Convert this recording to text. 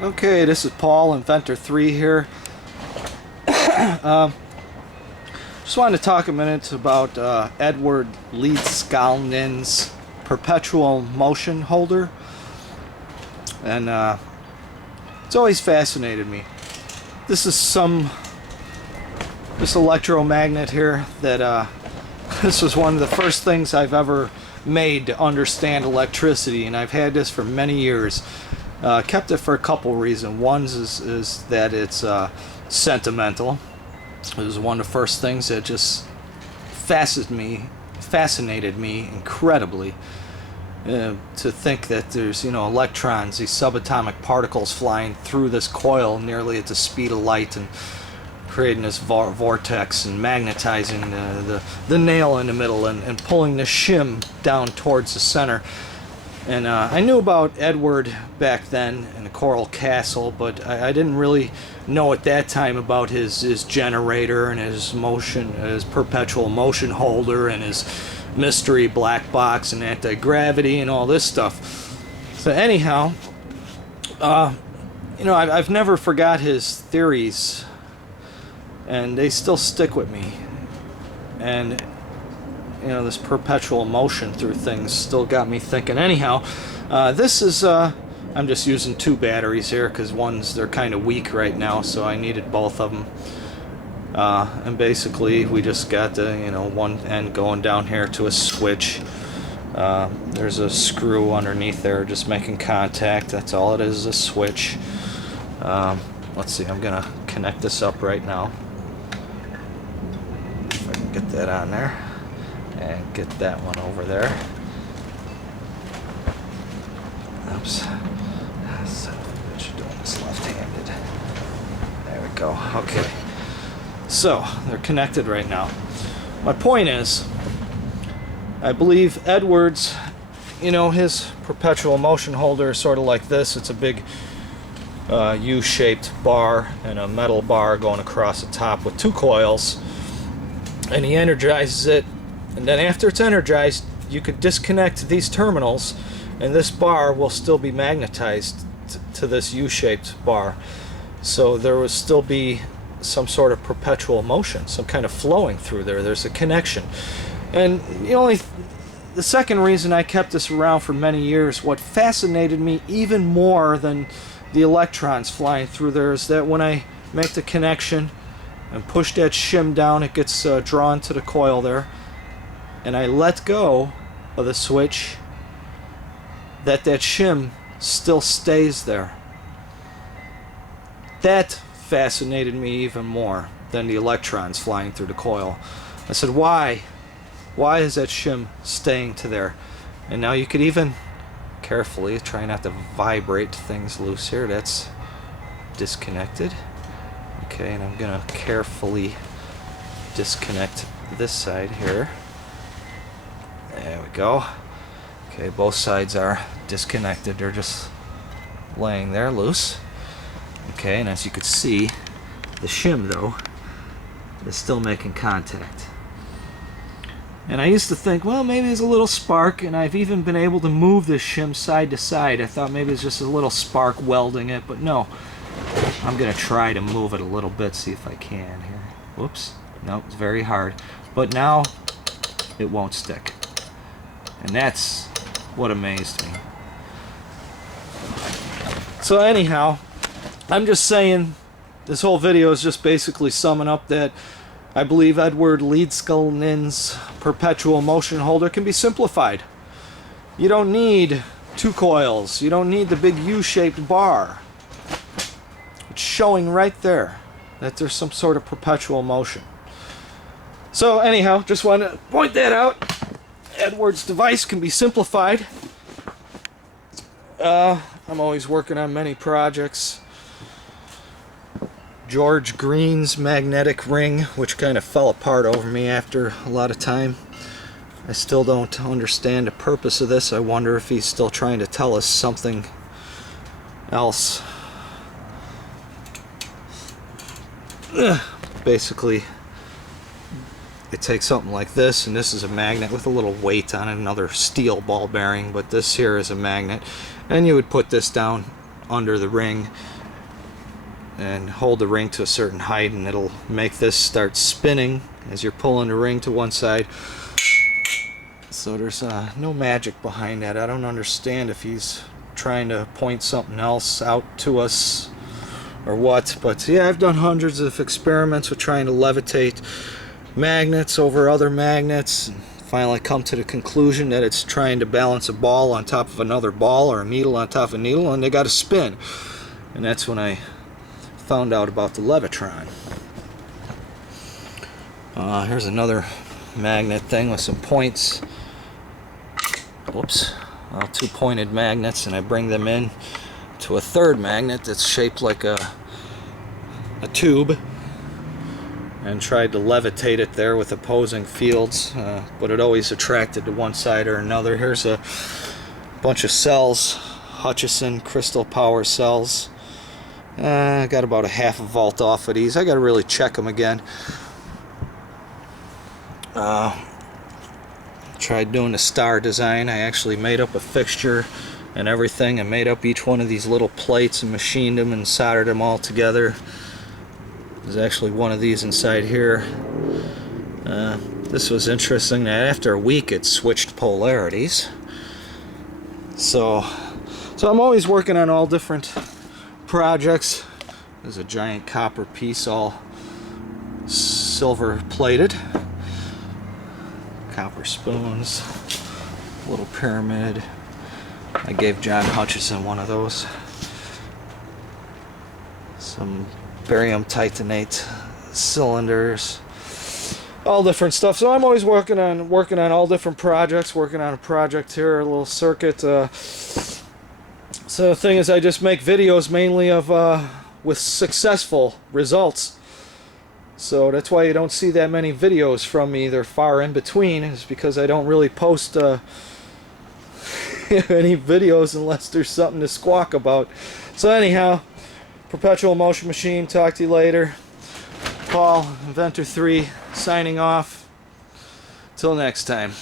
Okay, this is Paul, Inventor 3 here. Just wanted to talk a minute about Edward Leedskalnin's perpetual motion holder. And it's always fascinated me. This is this electromagnet here that this was one of the first things I've ever made to understand electricity, and I've had this for many years. Kept it for a couple reasons. One is that it's sentimental. It was one of the first things that just fascinated me incredibly. To think that there's, electrons, these subatomic particles flying through this coil nearly at the speed of light and creating this vortex and magnetizing the nail in the middle and pulling the shim down towards the center. And I knew about Edward back then in the Coral Castle, but I didn't really know at that time about his generator and his perpetual motion holder and his mystery black box and anti-gravity and all this stuff. So anyhow, I've never forgot his theories, and they still stick with me. And this perpetual motion through things still got me thinking. Anyhow, this is I'm just using two batteries here because they're kind of weak right now, so I needed both of them. And basically we just got the one end going down here to a switch. There's a screw underneath there just making contact. That's all it is a switch. Let's see, I'm gonna connect this up right now if I can get that on there and get that one over there. Oops. Son of a bitch, doing this left-handed. There we go. Okay. So, they're connected right now. My point is, I believe Edwards, his perpetual motion holder is sort of like this. It's a big U-shaped bar and a metal bar going across the top with two coils. And he energizes it. And then after it's energized, you could disconnect these terminals, and this bar will still be magnetized to this U-shaped bar. So there will still be some sort of perpetual motion, some kind of flowing through there. There's a connection. And the second reason I kept this around for many years, what fascinated me even more than the electrons flying through there, is that when I make the connection and push that shim down, it gets drawn to the coil there, and I let go of the switch, that shim still stays there. That fascinated me even more than the electrons flying through the coil. I said, why is that shim staying to there? And now you could even carefully try not to vibrate things loose here. That's disconnected. Okay, and I'm gonna carefully disconnect this side here. There we go. Okay, both sides are disconnected. They're just laying there loose. Okay, and as you can see, the shim though is still making contact. And I used to think, well, maybe there's a little spark, and I've even been able to move this shim side to side. I thought maybe it's just a little spark welding it, but no. I'm gonna try to move it a little bit, see if I can here. Whoops, no, it's very hard. But now it won't stick. And that's what amazed me. So anyhow, I'm just saying, this whole video is just basically summing up that I believe Edward Leedskalnin's perpetual motion holder can be simplified. You don't need two coils. You don't need the big U-shaped bar. It's showing right there that there's some sort of perpetual motion. So anyhow, just want to point that out. Edward's device can be simplified. I'm always working on many projects. George Green's magnetic ring, which kind of fell apart over me after a lot of time. I still don't understand the purpose of this. I wonder if he's still trying to tell us something else. Basically, it takes something like this, and this is a magnet with a little weight on it, another steel ball bearing, but this here is a magnet, and you would put this down under the ring and hold the ring to a certain height, and it'll make this start spinning as you're pulling the ring to one side. So there's no magic behind that. I don't understand if he's trying to point something else out to us or what, but yeah, I've done hundreds of experiments with trying to levitate magnets over other magnets, and finally come to the conclusion that it's trying to balance a ball on top of another ball, or a needle on top of a needle, and they got to spin. And that's when I found out about the Levitron. Here's another magnet thing with some points. Whoops. 2 pointed magnets, and I bring them in to a third magnet that's shaped like a tube, and tried to levitate it there with opposing fields, but it always attracted to one side or another. Here's a bunch of cells, Hutchison crystal power cells. I got about a half a volt off of these. I got to really check them again. Tried doing the star design. I actually made up a fixture and everything, and made up each one of these little plates and machined them and soldered them all together. There's actually one of these inside here. This was interesting that after a week it switched polarities. So I'm always working on all different projects. There's a giant copper piece, all silver plated. Copper spoons, little pyramid. I gave John Hutchison one of those. Some barium titanate cylinders, all different stuff. So I'm always working on all different projects. Working on a project here, a little circuit. So the thing is, I just make videos mainly of with successful results. So that's why you don't see that many videos from me. They're far in between, is because I don't really post any videos unless there's something to squawk about. So anyhow, Perpetual Motion Machine, talk to you later. Paul, Inventor 3, signing off. Till next time.